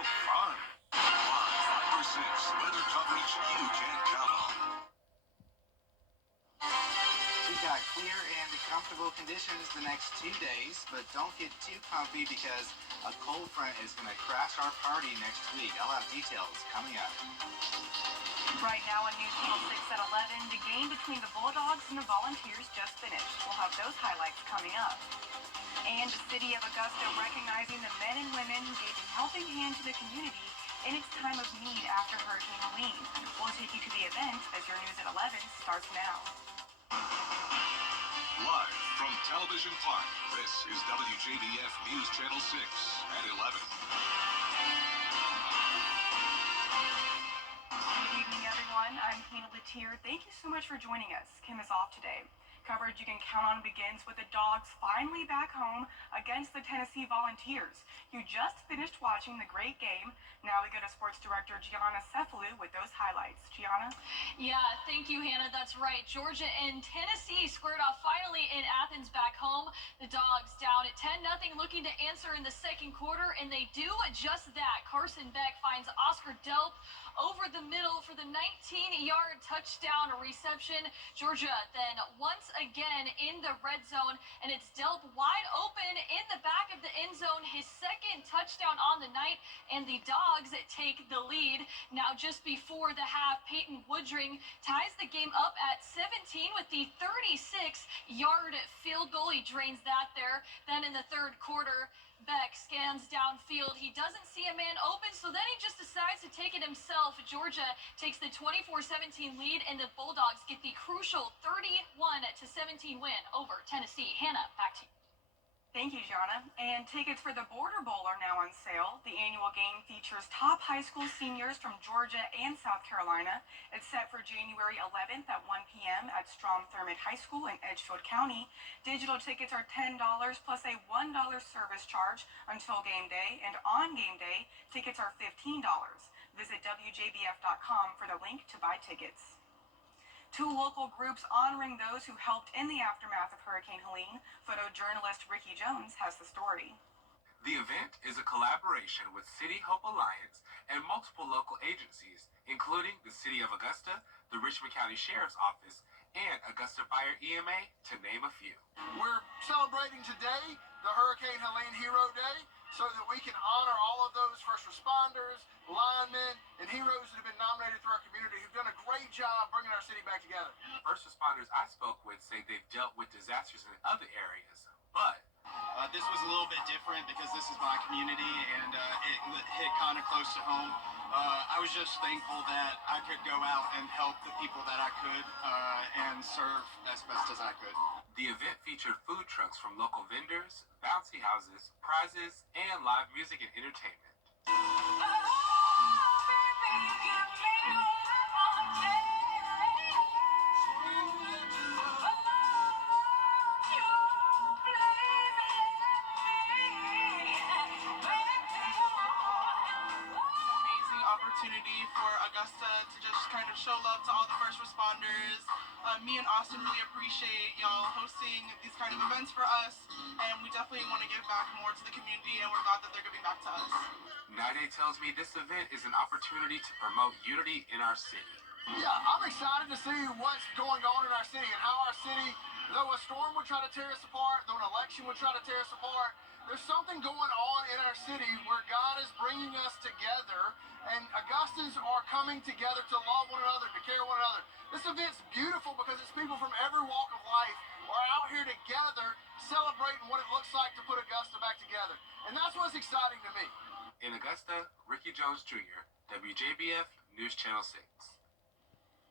How fun. Live 5 or 6 weather coverage you can count on. We've got clear and comfortable conditions the next 2 days, but don't get too comfy because a cold front is going to crash our party next week. I'll have details coming up. Right now on News Channel 6 at 11, the game between the Bulldogs and the Volunteers just finished. We'll have those highlights coming up. And the city of Augusta recognizing the men and women who gave a helping hand to the community in its time of need after Hurricane Helene. We'll take you to the event as your News at 11 starts now. Live from Television Park, this is WJBF News Channel 6 at 11. Good evening, everyone. I'm Hannah Latier. Thank you so much for joining us. Kim is off today. Coverage you can count on begins with the Dogs finally back home against the Tennessee Volunteers. You just finished watching the great game. Now we go to Sports Director Gianna Cephalou with those highlights. Gianna? Yeah, thank you, Hannah. That's right. Georgia and Tennessee squared off finally in Athens back home. The Dogs down at 10-0, looking to answer in the second quarter, and they do just that. Carson Beck finds Oscar Delp over the middle for the 19-yard touchdown reception. Georgia then once again in the red zone, and it's Delp wide open in the back of the end zone, his second touchdown on the night, and the Dogs take the lead. Now just before the half, Peyton Woodring ties the game up at 17 with the 36-yard field goal. He drains that there. Then in the third quarter, Beck scans downfield. He doesn't see a man open, so then he just decides to take it himself. Georgia takes the 24-17 lead, and the Bulldogs get the crucial 31-17 win over Tennessee. Hannah, back to you. Thank you, Gianna. And tickets for the Border Bowl are now on sale. The annual game features top high school seniors from Georgia and South Carolina. It's set for January 11th at 1 p.m. at Strom Thurmond High School in Edgefield County. Digital tickets are $10 plus a $1 service charge until game day, and on game day, tickets are $15. Visit WJBF.com for the link to buy tickets. Two local groups honoring those who helped in the aftermath of Hurricane Helene. Photojournalist Ricky Jones has the story. The event is a collaboration with City Hope Alliance and multiple local agencies, including the City of Augusta, the Richmond County Sheriff's Office, and Augusta Fire EMA, to name a few. We're celebrating today the Hurricane Helene Hero Day so that we can honor all of those first responders, linemen, and heroes that have been nominated through our community who've done a great job bringing our city back together. First responders I spoke with say they've dealt with disasters in other areas, but this was a little bit different because this is my community and it hit kind of close to home. I was just thankful that I could go out and help the people that I could and serve as best as I could. The event featured food trucks from local vendors, bouncy houses, prizes, and live music and entertainment. Opportunity for Augusta to just kind of show love to all the first responders. Me and Austin really appreciate y'all hosting these kind of events for us, and we definitely want to give back more to the community, and we're glad that they're giving back to us. Nide tells me this event is an opportunity to promote unity in our city. Yeah, I'm excited to see what's going on in our city and how our city, though a storm would try to tear us apart, though an election would try to tear us apart, there's something going on in our city where God is bringing us together, and Augustans are coming together to love one another, to care one another. This event's beautiful because it's people from every walk of life are out here together celebrating what it looks like to put Augusta back together. And that's what's exciting to me. In Augusta, Ricky Jones Jr., WJBF News Channel 6.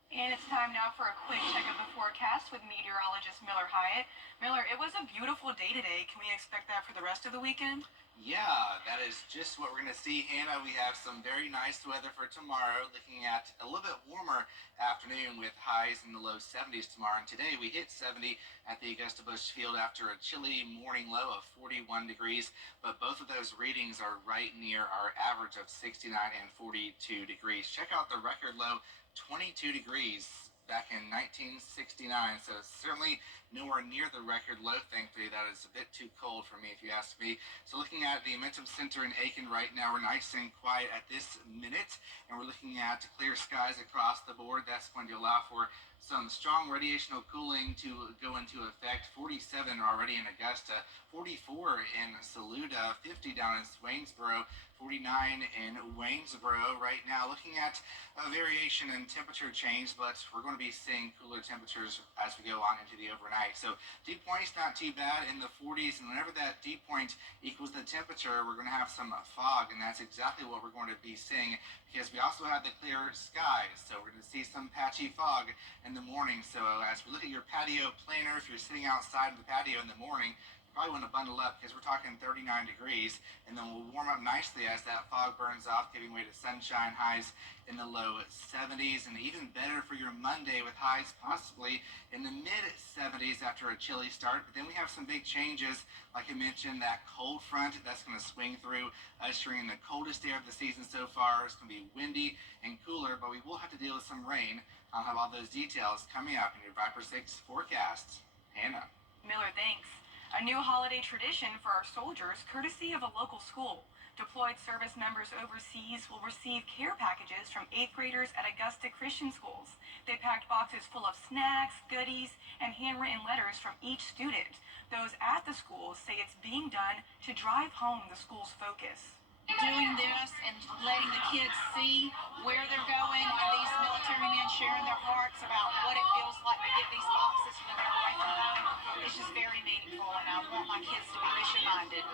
And it's time now for a quick check of the forecast with meteorologist Miller Hyatt. Miller, it was a beautiful day today. Can we expect that for the rest of the weekend? Yeah, that is just what we're going to see, Hannah. We have some very nice weather for tomorrow, looking at a little bit warmer afternoon with highs in the low 70s tomorrow. And today we hit 70 at the Augusta Busch Field after a chilly morning low of 41 degrees. But both of those readings are right near our average of 69 and 42 degrees. Check out the record low, 22 degrees back in 1969. So certainly nowhere near the record low, thankfully. That is a bit too cold for me, if you ask me. So looking at the Momentum Center in Aiken right now, we're nice and quiet at this minute, and we're looking at clear skies across the board. That's going to allow for some strong radiational cooling to go into effect. 47 already in Augusta, 44 in Saluda, 50 down in Swainsboro, 49 in Waynesboro right now. Looking at a variation in temperature change, but we're going to be seeing cooler temperatures as we go on into the overnight. So dew point's not too bad in the 40s, and whenever that dew point equals the temperature, we're going to have some fog, and that's exactly what we're going to be seeing, because we also have the clear skies. So we're going to see some patchy fog in the morning. So as we look at your patio planner, if you're sitting outside of the patio in the morning, you probably want to bundle up, because we're talking 39 degrees, and then we'll warm up nicely as that fog burns off, giving way to sunshine, highs in the low 70s, and even better for your Monday with highs possibly in the mid 70s after a chilly start. But then we have some big changes, like I mentioned, that cold front that's going to swing through, ushering in the coldest air of the season so far. It's going to be windy and cooler, but we will have to deal with some rain. I'll have all those details coming up in your Viper 6 forecast. Hannah. Miller, thanks. A new holiday tradition for our soldiers, courtesy of a local school. Deployed service members overseas will receive care packages from 8th graders at Augusta Christian schools. They packed boxes full of snacks, goodies, and handwritten letters from each student. Those at the schools say it's being done to drive home the school's focus. Doing this and letting the kids see where they're going, and these military men sharing their hearts about what it feels like to get these boxes when they're away from home, it's just very meaningful, and I want my kids to be mission-minded.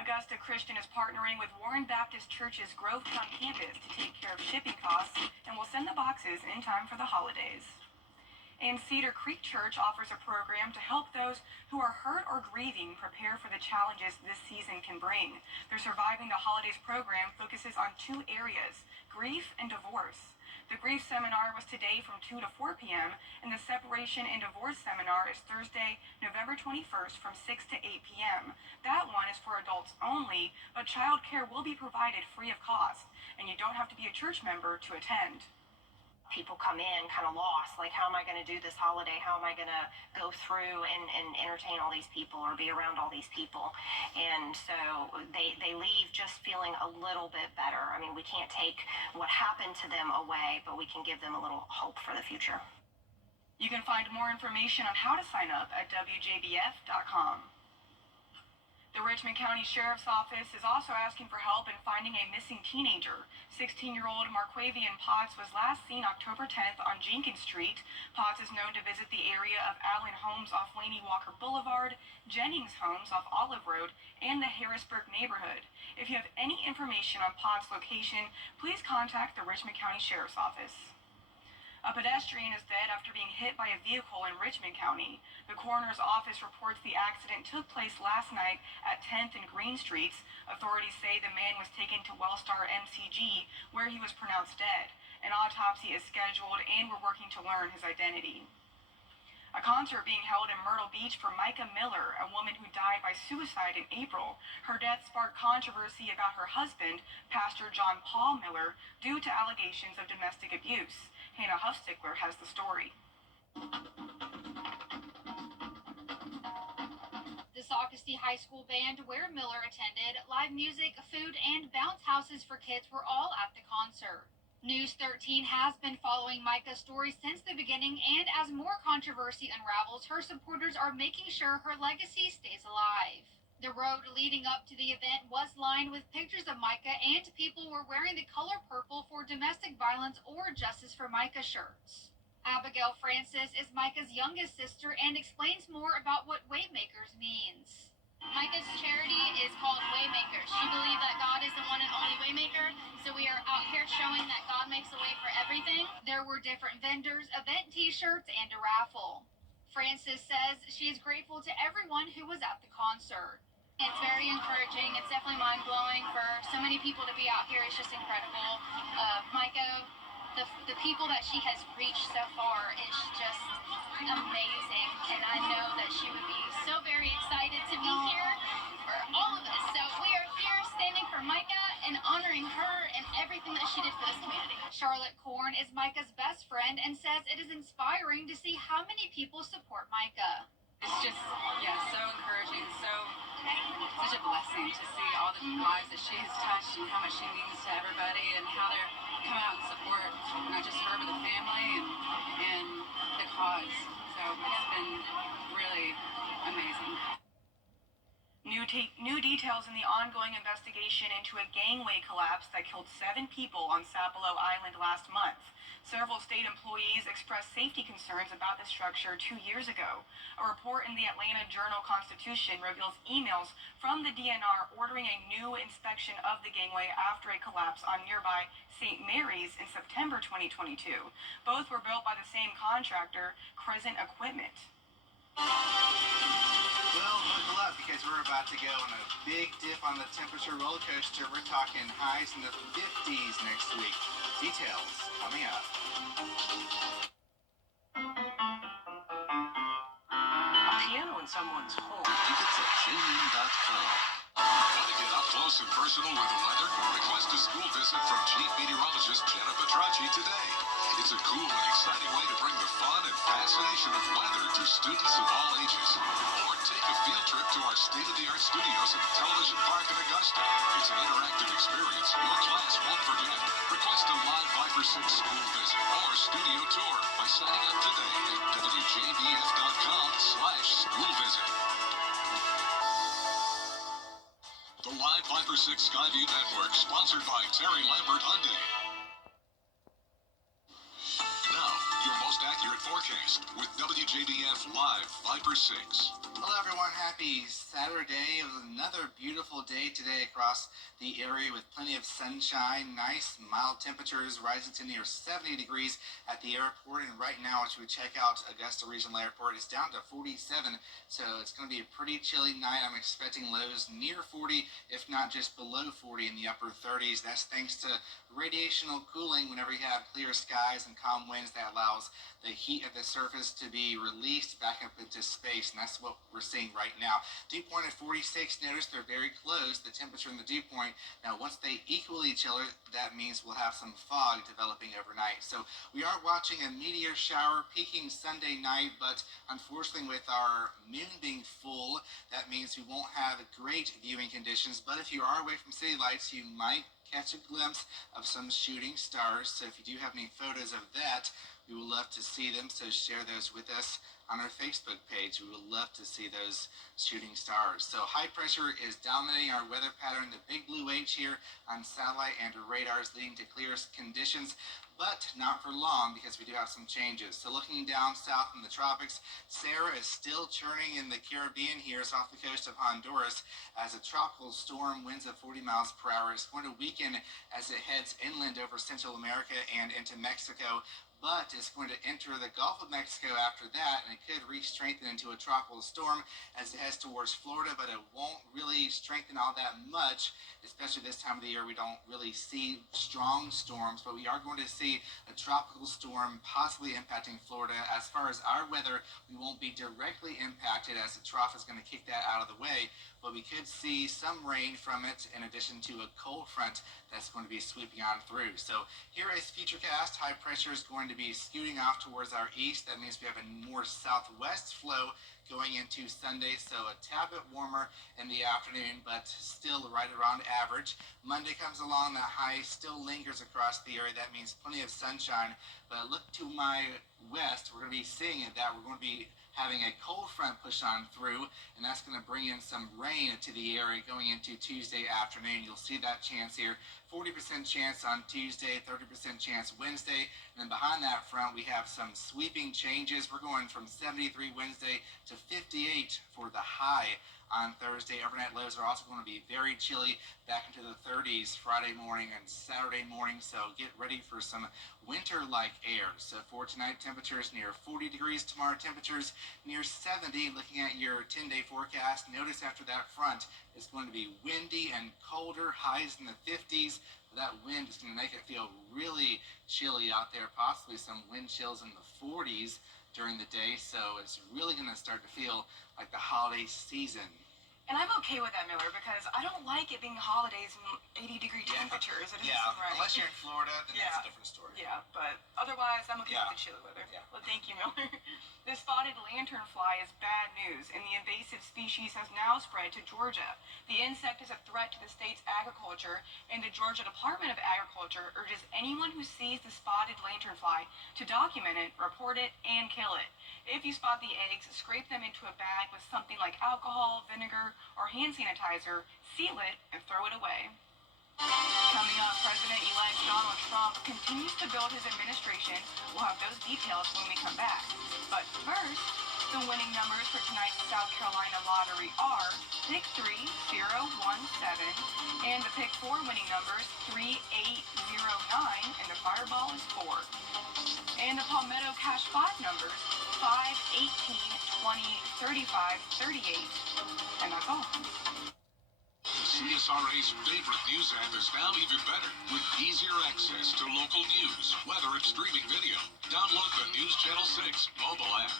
Augusta Christian is partnering with Warren Baptist Church's Grovetown campus to take care of shipping costs and will send the boxes in time for the holidays. And Cedar Creek Church offers a program to help those who are hurt or grieving prepare for the challenges this season can bring. Their Surviving the Holidays program focuses on two areas: grief and divorce. The grief seminar was today from 2 to 4 p.m., and the separation and divorce seminar is Thursday, November 21st from 6 to 8 p.m. That one is for adults only, but child care will be provided free of cost, and you don't have to be a church member to attend. People come in kind of lost, like, how am I going to do this holiday? How am I going to go through and entertain all these people or be around all these people? And so they leave just feeling a little bit better. I mean, we can't take what happened to them away, but we can give them a little hope for the future. You can find more information on how to sign up at WJBF.com. The Richmond County Sheriff's Office is also asking for help in finding a missing teenager. 16-year-old Marquavian Potts was last seen October 10th on Jenkins Street. Potts is known to visit the area of Allen Homes off Laney Walker Boulevard, Jennings Homes off Olive Road, and the Harrisburg neighborhood. If you have any information on Potts' location, please contact the Richmond County Sheriff's Office. A pedestrian is dead after being hit by a vehicle in Richmond County. The coroner's office reports the accident took place last night at 10th and Green Streets. Authorities say the man was taken to Wellstar MCG, where he was pronounced dead. An autopsy is scheduled, and we're working to learn his identity. A concert being held in Myrtle Beach for Micah Miller, a woman who died by suicide in April. Her death sparked controversy about her husband, Pastor John Paul Miller, due to allegations of domestic abuse. Hannah Huffstickler has the story. The Saucusty High School band, where Miller attended, live music, food, and bounce houses for kids were all at the concert. News 13 has been following Micah's story since the beginning, and as more controversy unravels, her supporters are making sure her legacy stays alive. The road leading up to the event was lined with pictures of Micah, and people were wearing the color purple for domestic violence or Justice for Micah shirts. Abigail Francis is Micah's youngest sister and explains more about what Waymakers means. Micah's charity is called Waymakers. She believes that God is the one and only Waymaker, so we are out here showing that God makes a way for everything. There were different vendors, event t-shirts, and a raffle. Francis says she is grateful to everyone who was at the concert. It's very encouraging. It's definitely mind-blowing for so many people to be out here. It's just incredible. Micah, the people that she has reached so far is just amazing. And I know that she would be so very excited to be here for all of us. So we are here standing for Micah and honoring her and everything that she did for this community. Charlotte Korn is Micah's best friend and says it is inspiring to see how many people support Micah. It's just, so encouraging, such a blessing to see all the lives that she has touched and how much she means to everybody and how they're coming out and support not just her but the family and the cause. So it's been really amazing. New details in the ongoing investigation into a gangway collapse that killed 7 people on Sapelo Island last month. Several state employees expressed safety concerns about the structure 2 years ago. A report in the Atlanta Journal-Constitution reveals emails from the DNR ordering a new inspection of the gangway after a collapse on nearby St. Mary's in September 2022. Both were built by the same contractor, Crescent Equipment. Well, buckle up because we're about to go on a big dip on the temperature roller coaster. We're talking highs in the 50s next week. Details coming up. A piano in someone's home. Tickets at JM.com. Want to get up close and personal with the weather? Request a school visit from Chief Meteorologist Jenna Petracci today. It's a cool and exciting way to bring the fun and fascination of weather to students of all ages. Or take a field trip to our state-of-the-art studios at Television Park in Augusta. It's an interactive experience your class won't forget. Request a live Viper 6 school visit or studio tour by signing up today at WJBF.com/school visit. The Live Viper 6 Skyview Network, sponsored by Terry Lambert Hyundai. Now, your most accurate forecast with WJBF Live Viper 6. Hello everyone, happy Saturday. It was another beautiful day today across the area with plenty of sunshine, nice mild temperatures rising to near 70 degrees at the airport. And right now, as we check out Augusta Regional Airport, it's down to 47. So it's going to be a pretty chilly night. I'm expecting lows near 40, if not just below 40 in the upper 30s. That's thanks to radiational cooling whenever you have clear skies and calm winds that allows the heat of the surface to be released back up into space. And that's what we're seeing right now. Dew point at 46. Notice they're very close, the temperature in the dew point. Now, once they equal each other, that means we'll have some fog developing overnight. So we are watching a meteor shower peaking Sunday night, but unfortunately with our moon being full, that means we won't have great viewing conditions. But if you are away from city lights, you might catch a glimpse of some shooting stars. So if you do have any photos of that, we would love to see them. So share those with us on our Facebook page. We would love to see those shooting stars. So high pressure is dominating our weather pattern. The big blue H here on satellite and radars leading to clear conditions, but not for long because we do have some changes. So looking down south in the tropics, Sarah is still churning in the Caribbean here. It's off the coast of Honduras as a tropical storm, winds of 40 miles per hour. It's going to weaken as it heads inland over Central America and into Mexico, but it's going to enter the Gulf of Mexico after that, and it could re-strengthen into a tropical storm as it heads towards Florida, but it won't really strengthen all that much, especially this time of the year. We don't really see strong storms, but we are going to see a tropical storm possibly impacting Florida. As far as our weather, we won't be directly impacted as the trough is going to kick that out of the way, but we could see some rain from it in addition to a cold front that's going to be sweeping on through. So here is Futurecast. High pressure is going to be scooting off towards our east. That means we have a more southwest flow going into Sunday, so a tad bit warmer in the afternoon, but still right around average. Monday comes along, that high still lingers across the area. That means plenty of sunshine, but look to my west, we're going to be seeing that we're going to be having a cold front push on through, and that's going to bring in some rain to the area going into Tuesday afternoon. You'll see that chance here. 40% chance on Tuesday, 30% chance Wednesday, and then behind that front we have some sweeping changes. We're going from 73 Wednesday to 58 for the high on Thursday. Overnight lows are also going to be very chilly, back into the 30s Friday morning and Saturday morning, so get ready for some winter-like air. So for tonight, temperatures near 40 degrees. Tomorrow, temperatures near 70. Looking at your 10-day forecast, notice after that front, it's going to be windy and colder, highs in the 50s. That wind is going to make it feel really chilly out there, possibly some wind chills in the 40s during the day, so it's really going to start to feel like the holiday season. And I'm okay with that, Miller, because I don't like it being holidays and 80-degree temperatures. It doesn't seem right. Unless you're in Florida, then that's a different story. Yeah, but otherwise, I'm okay with the chilly weather. Yeah. Well, thank you, Miller. The spotted lanternfly is bad news, and the invasive species has now spread to Georgia. The insect is a threat to the state's agriculture, and the Georgia Department of Agriculture urges anyone who sees the spotted lanternfly to document it, report it, and kill it. If you spot the eggs, scrape them into a bag with something like alcohol, vinegar, or hand sanitizer, seal it, and throw it away. Coming up, President-elect Donald Trump continues to build his administration. We'll have those details when we come back. But first, the winning numbers for tonight's South Carolina lottery are Pick 3, 0, 1, 7, and the Pick 4 winning numbers 3, 8, 0, 9, and the Fireball is 4. And the Palmetto Cash 5 numbers 5, 18, 20, 35, 38, and that's all. CSRA's favorite news app is now even better with easier access to local news, weather, and streaming video. Download the News Channel 6 mobile app.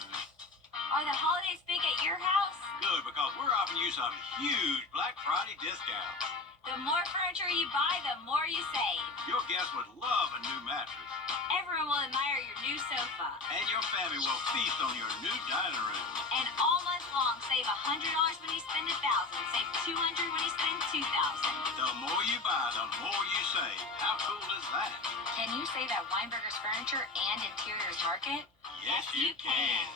Are the holidays big at your house? Good, because we're offering you some huge Black Friday discounts. The more furniture you buy, the more you save. Your guests would love a new mattress. Everyone will admire your new sofa. And your family will feast on your new dining room. And all month long, save $100 when you spend $1,000. Save $200 when you spend $2,000. The more you buy, the more you save. How cool is that? Can you save at Weinberger's Furniture and Interiors Market? Yes, you can.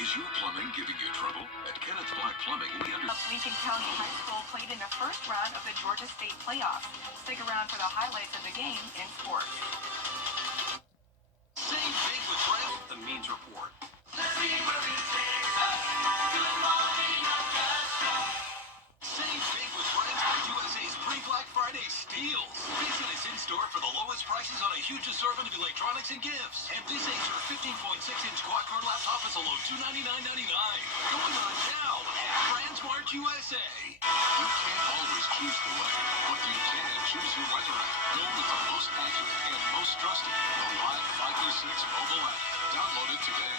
Is your plumbing giving you trouble? At Kenneth Black Plumbing, we understand. Lincoln County High School played in the first round of the Georgia State playoffs. Stick around for the highlights of the game in sports. Save big with friends. The Means Report. Save big with friends at USA's pre-Black Friday steals. Visit us in-store for the lowest prices on a huge assortment of electronics and gifts. And this Acer 15.6-inch quad-core laptop is a low $299.99. Going on now at Transmart USA. You can't always choose the weather, but you can choose your weather app. Go with the most accurate and most trusted, the Live 536 mobile app. Download it today.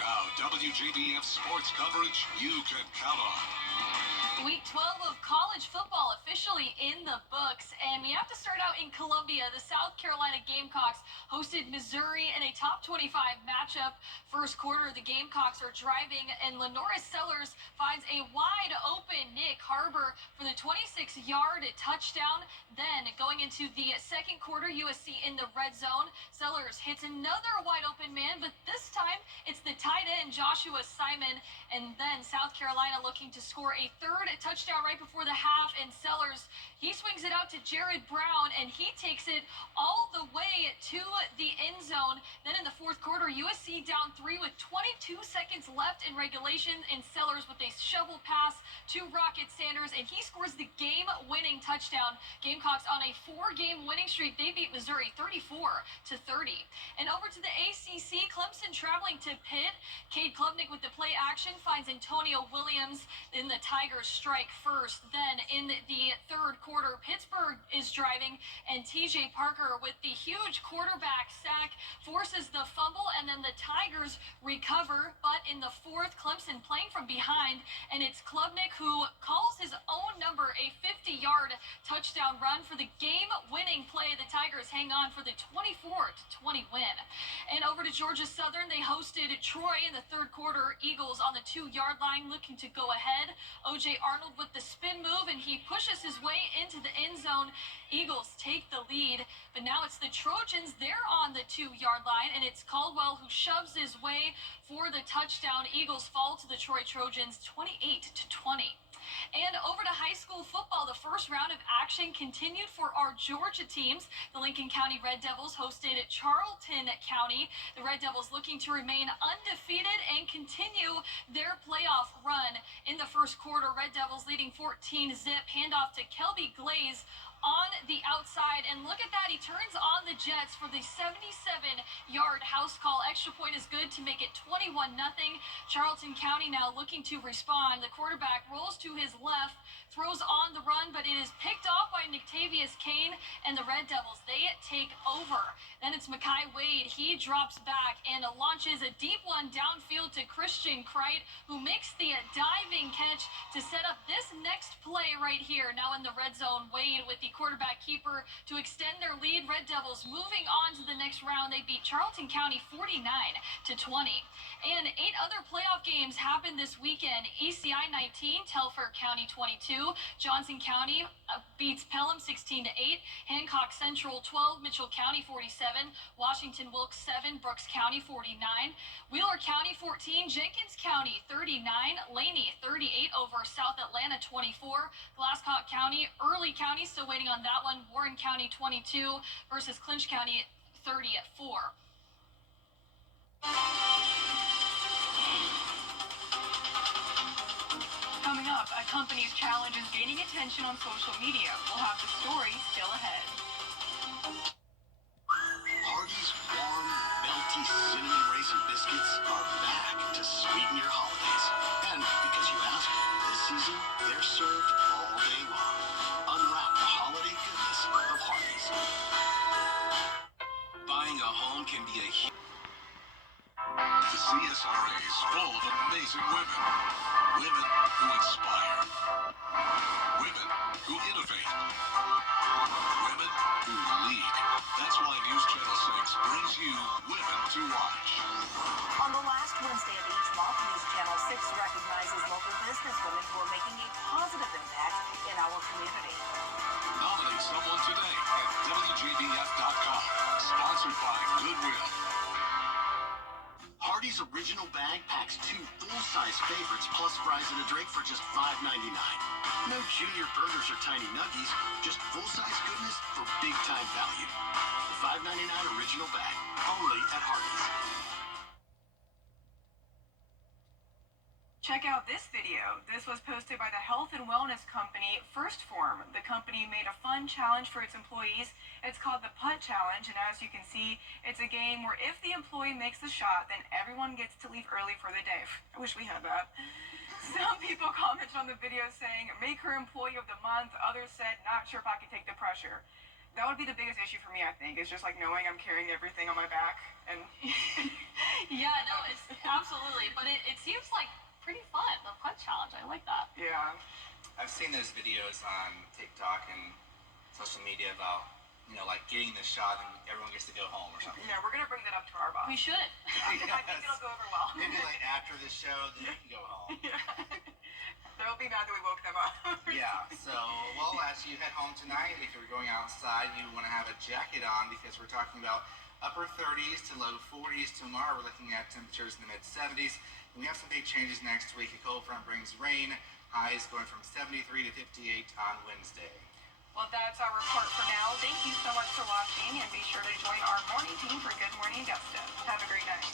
Now, WJBF sports coverage you can count on. Week 12 of college football officially in the books, and we have to start out in Columbia. The South Carolina Gamecocks hosted Missouri in a top 25 matchup. First quarter, the Gamecocks are driving, and Lenora Sellers finds a wide open Nick Harbor for the 26-yard touchdown. Then, going into the second quarter, USC in the red zone. Sellers hits another wide open man, but this time it's the tight end Joshua Simon, and then South Carolina looking to score a third touchdown right before the half, and Sellers, he swings it out to Jared Brown, and he takes it all the way to the end zone. Then in the fourth quarter, USC down 3 with 22 seconds left in regulation, and Sellers with a shovel pass to Rocket Sanders, and he scores the game-winning touchdown. Gamecocks on a 4-game winning streak. They beat Missouri 34-30. And over to the ACC, Clemson traveling to Pitt. Cade Klubnik with the play action finds Antonio Williams in the Tigers strike first. Then in the third quarter, Pittsburgh is driving, and TJ Parker with the huge quarterback sack forces the fumble, and then the Tigers recover. But in the fourth, Clemson playing from behind, and it's Klubnik who calls his own number, a 50-yard touchdown run for the game-winning play. The Tigers hang on for the 24-20 win. And over to Georgia Southern, they hosted Troy in the third quarter. Eagles on the 2-yard line looking to go ahead. O.J. Arnold with the spin move, and he pushes his way into the end zone. Eagles take the lead, but now it's the Trojans. They're on the 2-yard line, and it's Caldwell who shoves his way for the touchdown. Eagles fall to the Troy Trojans 28-20. And over to high school football, the first round of action continued for our Georgia teams. The Lincoln County Red Devils hosted Charlton County. The Red Devils looking to remain undefeated and continue their playoff run. In the first quarter, Red Devils leading 14-zip. Handoff to Kelby Glaze on the outside, and look at that, he turns on the Jets for the 77-yard house call. Extra point is good to make it 21-0. Charlton County now looking to respond. The quarterback rolls to his left, throws on the run, but it is picked off by Nictavious Kane and the Red Devils, they take over. Then it's Makai Wade. He drops back and launches a deep one downfield to Christian Kreit, who makes the diving catch to set up this next play right here. Now in the red zone, Wade with the quarterback keeper to extend their lead. Red Devils moving on to the next round. They beat Charlton County 49-20. And 8 other playoff games happened this weekend. ECI 19, Telfair County 22. Johnson County beats Pelham 16-8. Hancock Central 12, Mitchell County 47. Washington Wilkes 7, Brooks County 49. Wheeler County 14, Jenkins County 39. Laney 38 over South Atlanta 24. Glasscock County, Early County, still waiting on that one. Warren County 22 versus Clinch County 30-4. Coming up, a company's challenge is gaining attention on social media. We'll have the story still ahead. Hardee's warm, melty cinnamon raisin biscuits are back to sweeten your holidays. And because you asked, this season, they're served all day long. Unwrap the holiday goodness of Hardee's. Buying a home can be a huge... The CSRA is full of amazing women. Women who inspire. Women who innovate. Women who lead. That's why News Channel 6 brings you Women to Watch. On the last Wednesday of each month, News Channel 6 recognizes local businesswomen who are making a positive impact in our community. Nominate someone today at WJBF.com. Sponsored by Goodwill. Hardee's original bag packs 2 full-size favorites plus fries and a drink for just $5.99. No junior burgers or tiny nuggies, just full-size goodness for big-time value. The $5.99 original bag, only at Hardee's. Check out this video. This was posted by the health and wellness company First Form. The company made a fun challenge for its employees. It's called the Putt Challenge, and as you can see, it's a game where if the employee makes the shot, then everyone gets to leave early for the day. I wish we had that. Some people commented on the video saying, make her employee of the month. Others said, not sure if I can take the pressure. That would be the biggest issue for me, I think. It's just like knowing I'm carrying everything on my back. And Yeah, no, it's absolutely. But it seems like pretty fun, the Putt Challenge. I like that. Yeah. I've seen those videos on TikTok and social media about, like getting the shot and everyone gets to go home or something. Yeah, we're going to bring that up to our boss. We should. I think it'll go over well. Maybe like after the show, then you can go home. Yeah. They'll be mad that we woke them up. Yeah, so, well, as you head home tonight, if you're going outside, you want to have a jacket on because we're talking about upper 30s to low 40s. Tomorrow, we're looking at temperatures in the mid-70s. And we have some big changes next week. A cold front brings rain. Highs going from 73 to 58 on Wednesday. Well, that's our report for now. Thank you so much for watching, and be sure to join our morning team for Good Morning Augusta. Have a great night.